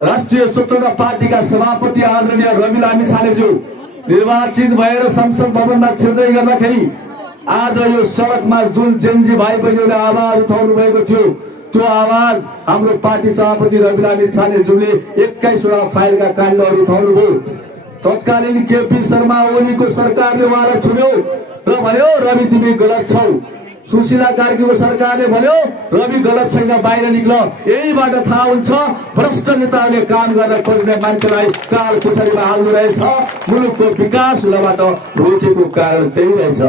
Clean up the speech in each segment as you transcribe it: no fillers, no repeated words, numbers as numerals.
राष्ट्रिय स्वतन्त्र पार्टीका सभापति आदरणीय रवि लामिछानेज्यू निर्वाचित भएर संसद भवनमा छिर्दै गर्दाखेरि आज यो सडकमा जुन जेन्जी भाइ बहिनीले आवाज उठाउनु भएको थियो त्यो आवाज हाम्रो पार्टी सभापति रवि लामिछानेज्यूले 21 वटा फाइलका काण्डहरू उठाउनु भयो। तत्कालीन केपी शर्मा ओलीको सरकारले उहाँलाई थुन्यो र भन्यो रवि तिमी गलत छौ। सुशीला कार्कीको सरकारले भन्यो रवि गलत छैन बाहिर निक्ल। यहीबाट थाहा हुन्छ भ्रष्ट नेताहरूले काम गर्न खोज्ने मान्छेलाई काल कोठरीमा हाल्नु रहेछ। मुलुकको विकास हुनबाट रोकेको कारण त्यही रहेछ।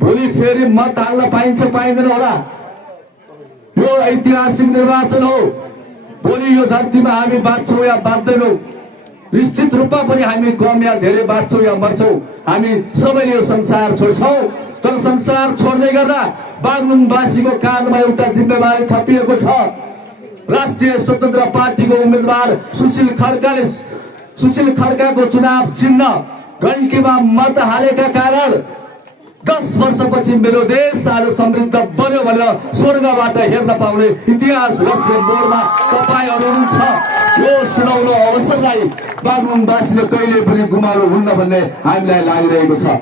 भोलि फेरि मत हाल्न पाइन्छ पाइँदैन होला, यो ऐतिहासिक निर्वाचन हो। भोलि यो धरतीमा हामी बाँच्छौँ या बाँच्दैनौँ, निश्चित रूपमा पनि हामी कम या धेरै बाँच्छौँ या मर्छौँ। हामी सबैले यो संसार छोड्छौँ, तर संसार छोड्दै गर्दा बागलुङवासीको काँधमा एउटा जिम्मेवारी थपिएको छ। राष्ट्रिय स्वतन्त्र पार्टीको उम्मेद्वार सुशील खड्काको चुनाव चिन्ह घण्टीमा मत हालेका कारण 10 वर्षपछि मेरो देश आज समृद्ध बन्यो भनेर स्वर्गबाट हेर्न पाउने इतिहास रच्ने मोडमा तपाईहरु हुनुहुन्छ। यो सुनाउन अवसरलाई बागलुङवासीले कहिले पनि गुमाउनु हुन्न भन्ने हामीलाई लागिरहेको छ।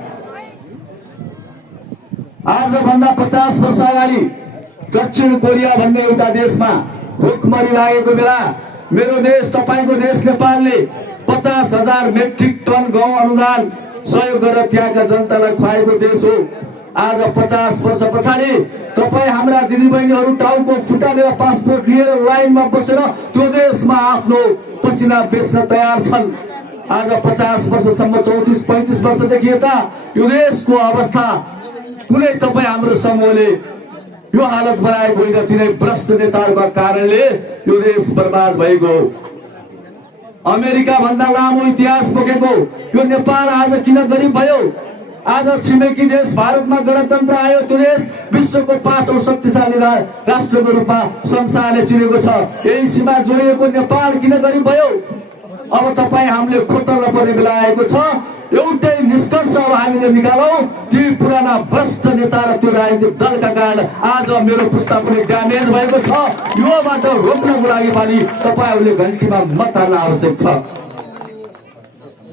आज भन्दा 50 वर्ष अगाडि दक्षिण कोरिया भन्ने एउटा देशमा भोकमरी लागेको बेला मेरो देश तपाईको देश नेपालले 50,000 मेट्रिक टन गहुँ अनुदान सहयोग गरेर त्यहाँका जनतालाई खुवाएको देश हो। आज 50 वर्ष पछाडि तपाई हाम्रा दिदीबहिनीहरू टाउको फुटालेर पासपोर्ट लिएर लाइनमा बसेर त्यो देशमा आफ्नो पसिना बेच्न तयार छन्। आज 50 वर्षसम्म 34-35 वर्षदेखि यता यो देशको अवस्था कुनै तपाई हाम्रो समूहले यो हालत बनाएको होइन, तिनै भ्रष्ट नेताहरूका कारणले यो देश बर्बाद भएको हो। अमेरिका भन्दा लामो इतिहास बोकेको यो नेपाल आज किन गरिब भयो? आज छिमेकी देश भारतमा गणतन्त्र आयो, त्यो देश विश्वको 5औं शक्तिशाली राष्ट्रको रूपमा संसारले चिनेको छ। यही सीमा जोडिएको नेपाल किन गरिब भयो? अब तपाई हामीले खोतल्न पर्ने बेला आएको छ। एउटै निष्कर्ष अब हामीले निकालौं, ती पुराना भ्रष्ट नेता र त्यो राजनीतिक दलका कारण आज मेरो पुस्ता पनि ड्यामेज भएको छ। योबाट रोक्नको लागि पनि तपाईहरूले घण्टीमा मत हाल्न आवश्यक छ।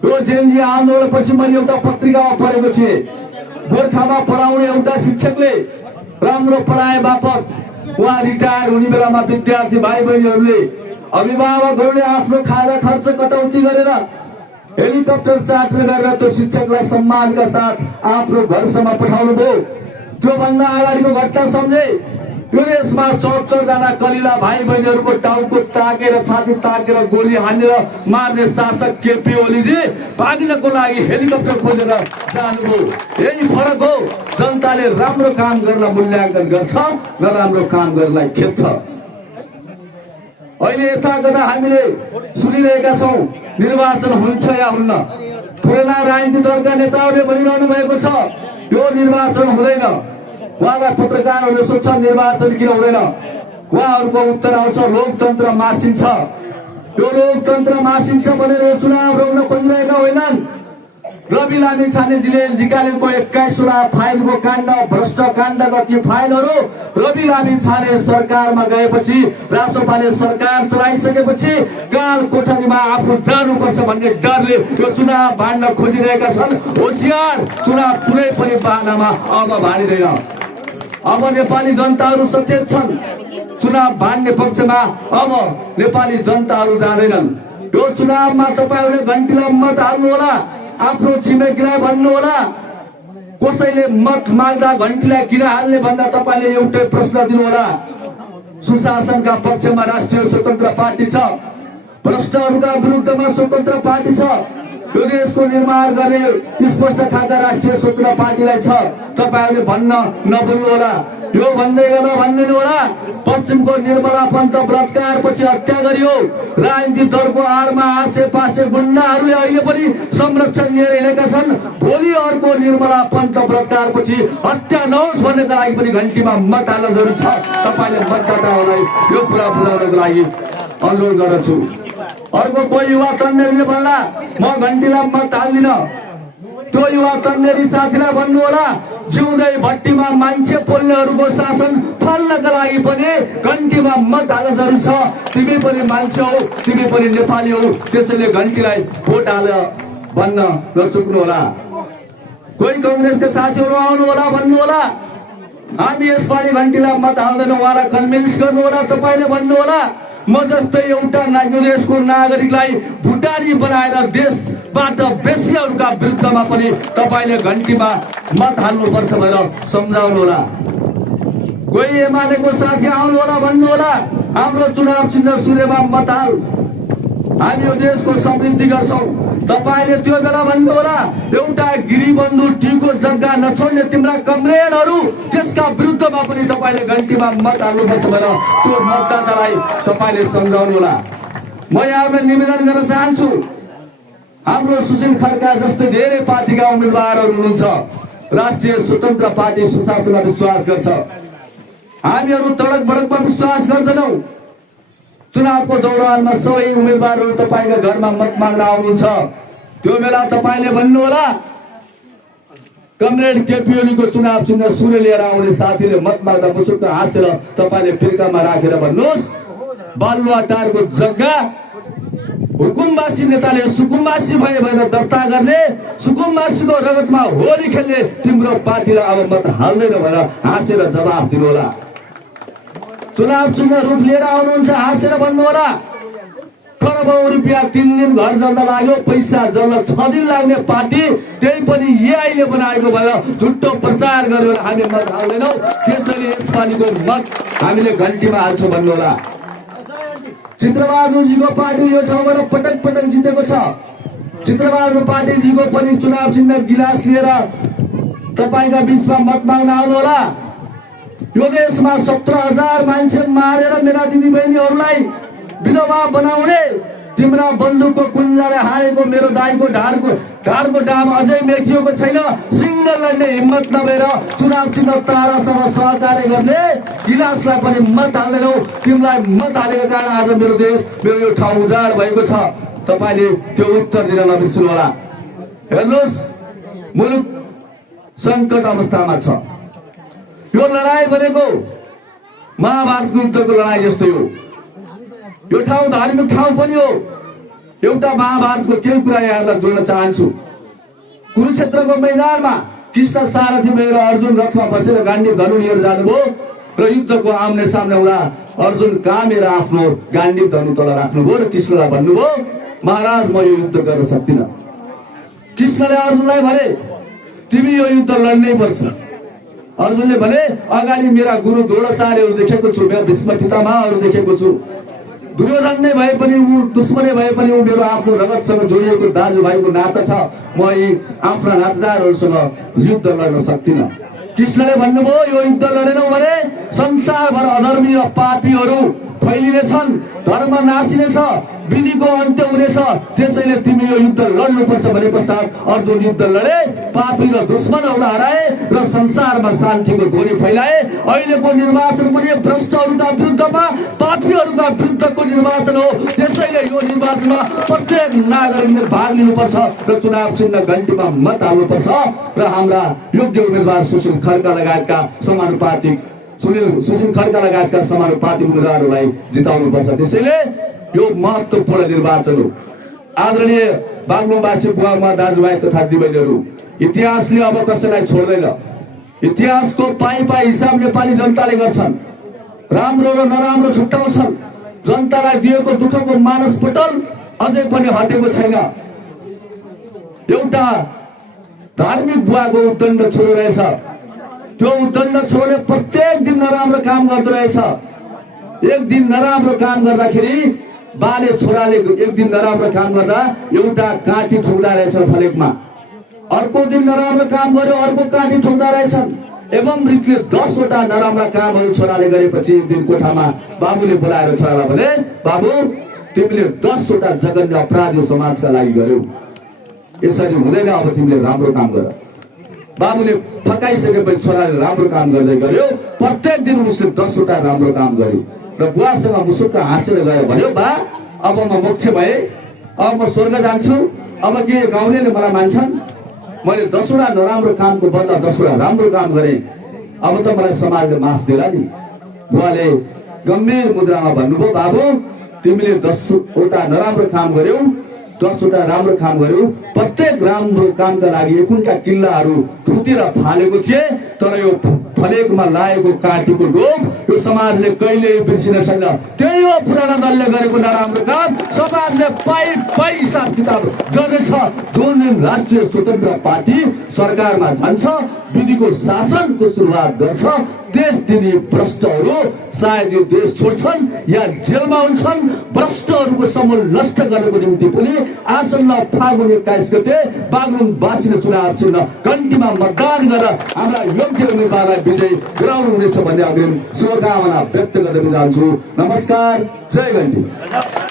यो जेएनजी आन्दोलनपछि मैले एउटा पत्रिकामा पढेको थिएँ, गोर्खामा पढाउने एउटा शिक्षकले राम्रो पढाए बापत उहाँ रिटायर हुने बेलामा विद्यार्थी भाइ बहिनीहरूले अभिभावकहरूले आफ्नो खाना खर्च कटौती गरेर हेलिकप्टर चार्टर गरेर त्यो शिक्षकलाई सम्मानका साथ आफ्नो घरसम्म पठाउनु भयो। त्योभन्दा अगाडिको घटना सम्झे, यो देशमा 74 जना कलिला भाइ बहिनीहरूको टाउको ताकेर छाती ताकेर गोली हानेर मार्ने शासक केपी ओलीजी भाग्नको लागि हेलिकप्टर खोजेर जानुभयो। यही फरक हो, जनताले राम्रो काम गर्न मूल्याङ्कन गर्छ, नराम्रो काम गर्नलाई खेद्छ। अहिले यता गर्दा हामीले सुनिरहेका छौं निर्वाचन हुन्छ या हुन्न। पुराना राजनीतिक दलका नेताहरूले भनिरहनु भएको छ यो निर्वाचन हुँदैन। उहाँलाई पत्रकारहरूले सोध्छ निर्वाचन किन हुँदैन? उहाँहरूको उत्तर आउँछ लोकतन्त्र मासिन्छ। यो लोकतन्त्र मासिन्छ भनेर चुनाव रोक्न खोजिरहेका होइनन्। रवि लामिछानेजीले निकालेको 21 वटा फाइलको काण्ड भ्रष्ट काण्डका ती फाइलहरू रवि लामिछाने सरकारमा गएपछि रासोपाले सरकार चलाइसकेपछि काल कोठरीमा आफू जानुपर्छ भन्ने डरले यो चुनाव भाड्न खोजिरहेका छन्। होशियार, चुनाव कुनै पनि बहानामा अब भाँडिँदैन। अब नेपाली जनताहरू सचेत छन्, चुनाव भाड्ने पक्षमा अब नेपाली जनताहरू जाँदैनन्। यो चुनावमा तपाईहरूले घण्टीलाई मत हाल्नु होला, आफ्नो छिमेकीलाई भन्नु होला। कसैले मत माग्दा घण्टीलाई किन हाल्ने भन्दा तपाईले एउटै प्रश्न दिनु होला। सुशासनका पक्षमा राष्ट्रिय स्वतन्त्र पार्टी छ, भ्रष्टहरूका विरुद्धमा स्वतन्त्र पार्टी छ। यो देशको निर्माण गर्ने स्पष्ट खालका राष्ट्रिय स्वतन्त्र पार्टीलाई छ। तपाईहरूले भन्न नभुल्नु होला। यो भन्दै गर्न भन्दिनु होला पश्चिमको निर्मला पन्त बलात्कार पछि हत्या गरियो। राजनीतिक दलको आडमा आसे पासे गुण्डाहरूले अहिले पनि संरक्षण लिएर हिँडेका छन्। भोलि अर्को निर्मला पन्त बलात्कार पछि हत्या नहोस् भन्नेका लागि पनि घण्टीमा मत हाल्न जरुरी छ। तपाईले मतदाताहरूलाई यो कुरा बुझाउनको लागि अनुरोध गर्दछु। अर्को कोही युवा तन्नेरीले भन्ला म घण्टीलाई मत हाल्दिन, त्यो युवा तन्नेरी साथीलाई भन्नु होला जिउँदै भट्टीमा मान्छे पोल्नेहरूको शासन फाल्नका लागि पनि घन्टीमा मत हाल्न जरुरी छ। तिमी पनि मान्छे हौ, तिमी पनि नेपाली हौ, त्यसैले घन्टीलाई भोट हाल भन्न नचुक्नु होला। कोही कांग्रेसका साथीहरू आउनु होला, भन्नु होला हामी यसपालि घन्टीलाई मत हाल्दैनौँ, उहाँलाई कन्भिन्स गर्नु होला। तपाईँले भन्नु होला म जस्तै एउटा देशको नागरिकलाई भुटानी बनाएर देशबाट बेसीहरूका विरुद्धमा पनि तपाईँले घन्टीमा मत हाल्नुपर्छ भनेर सम्झाउनु होला। कोही एमालेको साथी आउनु होला, भन्नु होला हाम्रो चुनाव चिन्ह सूर्यमा मत हाल, हामी यो देशको समृद्धि गर्छौँ। तपाईँले त्यो बेला भन्नु होला एउटा गिरीबन्धु टीको जग्गा नछोड्ने तिम्रा कमरेडहरू, त्यसका विरुद्धमा पनि तपाईँले घन्टीमा मत हाल्नुपर्छ भनेर त्यो मतदातालाई तपाईँले सम्झाउनु होला। म यहाँलाई निवेदन गर्न चाहन्छु, हाम्रो सुशील खड्का जस्तै धेरै पार्टीका उम्मेदवारहरू हुनुहुन्छ। राष्ट्रिय स्वतन्त्र पार्टी सुशासनमा विश्वास गर्छ, हामीहरू तडक भडकमा विश्वास गर्दैनौँ। चुनावको दौरानमा सबै उम्मेदवारहरू तपाईँका घरमा मत माग्न आउनुहुन्छ, त्यो बेला तपाईँले भन्नु होला कमरेड केपी ओलीको चुनाव चिन्ह सूर्य लिएर आउने साथीले मत माग्दा मुसुक्क हाँसेर तपाईँले फिर्कामा राखेर भन्नुहोस् बालुवाटारको जग्गा हुकुमवासी नेताले सुकुमवासी भए भनेर दर्ता गर्ने, सुकुमवासीको रगतमा होली खेल्ने तिम्रो पार्टीलाई अब मत हाल्दैन भनेर हाँसेर जवाफ दिनु होला। चुनाव चिन्ह रूप लिएर आउनुहुन्छ, हाँसेर भन्नु होला करोडौं रुपियाँ 3 दिन घर जल्दा लाग्यो, पैसा जल्न 6 दिन लाग्ने पार्टी त्यही पनि एआईले बनाएको भएर झुट्टो प्रचार गरेर हामी मत हाल्दैनौँ, त्यसैले यसपालिको मत हामीले घन्टीमा हाल्छौँ भन्नु होला। चित्रबहादुरजीको पार्टी यो ठाउँबाट पटक पटक जितेको छ। चित्रबहादुर पार्टीजीको पनि चुनाव चिन्ह गिलास लिएर तपाईँका बीचमा मत माग्न आउनु होला। यो देशमा 17,000 मान्छे मारेर मेरा दिदी बहिनीहरूलाई विधवा बनाउने, तिम्रा बन्दुकको कुञ्जाले हानेको मेरो दाइको ढाडको डाम अझै मेकिएको छैन। सिंगल लड्ने हिम्मत नभएर चुनाव चिन्ह तारासँग सहकार्य गर्ने गिलासलाई पनि मत हाल्दैनौ। तिमीलाई मत हालेको कारण आज मेरो देश, मेरो यो ठाउँ उजाड भएको छ। तपाईँले त्यो उत्तर दिन नबिर्सनु होला। हेर्नुहोस्, मुलुक सङ्कट अवस्थामा छ। यो लडाई भनेको महाभारतको युद्धको लडाई जस्तै हो। यो ठाउँ धार्मिक ठाउँ पनि हो। एउटा महाभारतको केही कुरा यहाँलाई जोड्न चाहन्छु। कुरुक्षेत्रको मैदानमा कृष्ण सारथी भएर अर्जुन रथमा बसेर गाण्डीव धनु लिएर जानुभयो र युद्धको आम्ने सामने हुँदा अर्जुन कामेर आफ्नो गाण्डीव धनु तल राख्नुभयो र कृष्णलाई भन्नुभयो महाराज म यो युद्ध गर्न सक्दिनँ। कृष्णले अर्जुनलाई भने तिमी यो युद्ध लड्नै पर्छ। अर्जुनले भने अगाडि मेरा गुरु द्रोणाचार्यहरू देखेको छु, मेरो भीष्म पितामहहरू देखेको छु। दुर्योधन नै भए पनि ऊ दुश्मनै भए पनि ऊ मेरो आफ्नो रगतसँग जोडिएको दाजुभाइको नाता छ। म यी आफ्ना नातेदारहरूसँग युद्ध लड्न सक्दिनँ। कृष्णले भन्नुभयो यो युद्ध लडेनौ भने संसारभर अधर्मी र पापीहरू फैलिनेछन्, धर्म नासिनेछ, विधिको अन्त्य हुनेछ। त्यसैले तिमी यो युद्ध लड्नुपर्छ भने पश्चात अर्जुन युद्ध लडे, पापी र दुश्मनहरूलाई हराए र संसारमा शान्तिको ध्वनि फैलाए। अहिलेको निर्वाचन पनि भ्रष्टहरूका विरुद्धमा पापीहरूका विरुद्धको निर्वाचन हो। त्यसैले यो निर्वाचनमा प्रत्येक नागरिकले भाग लिनुपर्छ र चुनाव चिन्ह घन्टीमा मत हाल्नुपर्छ र हाम्रा योग्य उम्मेद्वार सुशील खड्का लगायतका समानुपातिक उम्मेद्वारहरूलाई जिताउनुपर्छ। त्यसैले यो महत्वपूर्ण निर्वाचन हो। आदरणीय बागलुङवासी बुवा दाजुभाइ तथा दिदीबहिनीहरू, इतिहासले अब कसैलाई छोड्दैन। इतिहासको पाइ हिसाब नेपाली जनताले गर्छन्। राम्रो र नराम्रो छुट्याउँछन्। जनतालाई दिएको दुःखको मानसपटल अझै पनि हटेको छैन। एउटा धार्मिक बुवाको उद्दण्ड छोडो रहेछ। त्यो उद्दण्ड छोडे प्रत्येक दिन नराम्रो काम गर्दो रहेछ। एक दिन नराम्रो काम गर्दाखेरि बाले छोराले एक दिन नराम्रो काम गर्दा एउटा काँटी ठोक्दा रहेछ फलेकमा। अर्को दिन नराम्रो काम गर्यो, अर्को काँटी ठोक्दा रहेछन्। एवं रीतिले 10 वटा नराम्रा कामहरू छोराले गरेपछि एक दिन कोठामा बाबुले बोलाएर छोरालाई भने बाबु तिमीले 10 वटा जघन्य अपराधी समाजका लागि गर्यौ, यसरी हुँदैन, अब तिमीले राम्रो काम गर। बाबुले फकाइसकेपछि छोराले राम्रो काम गर्दै गर्यो। प्रत्येक दिन उसले 10 वटा राम्रो काम गर्यो र बुवासँग मुसुक्क हाँसेर गयो। भन्यो बा अब म मोक्ष भए, अब म स्वर्ग जान्छु, अब के गाउँलेले मलाई मान्छन्। मैले 10वटा नराम्रो कामको बदला 10वटा राम्रो काम गरेँ, अब त मलाई समाजले माफ देला नि। बुवाले गम्भीर मुद्रामा भन्नुभयो, बाबु तिमीले 10वटा नराम्रो काम गर्यौ, 10वटा राम्रो काम गर्यौ। प्रत्येक राम्रो कामका लागि एकुनका किल्लाहरू थुतेर फालेको थिए, तर यो फलेकोमा लागेको काटीको डोक यो समाजले कहिले बिर्सिन छैन। त्यही हो पुरानो दलले गरेको नराम्रो काम समाजले पाइ हिसाब किताब गर्नेछ। जुन दिन राष्ट्रिय स्वतन्त्र पार्टी सरकारमा जान्छ, विधिको शासनको सुरुवात गर्छ, देश दिने भ्रष्टहरू सायद यो देश छोड्छन् या जेलमा हुन्छन्। भ्रष्टहरूको समूल नष्ट गर्नको निम्ति पनि आसन्न फागुन 21 गते बागलुङवासीले चुनाव चिन्ह घन्टीमा मतदान गरेर हाम्रा योग्य उम्मेदवारलाई विजयी गराउनुहुनेछ भन्ने अग्रिम शुभकामना व्यक्त गर्दै बिदा हुन्छु। नमस्कार, जय घन्टी।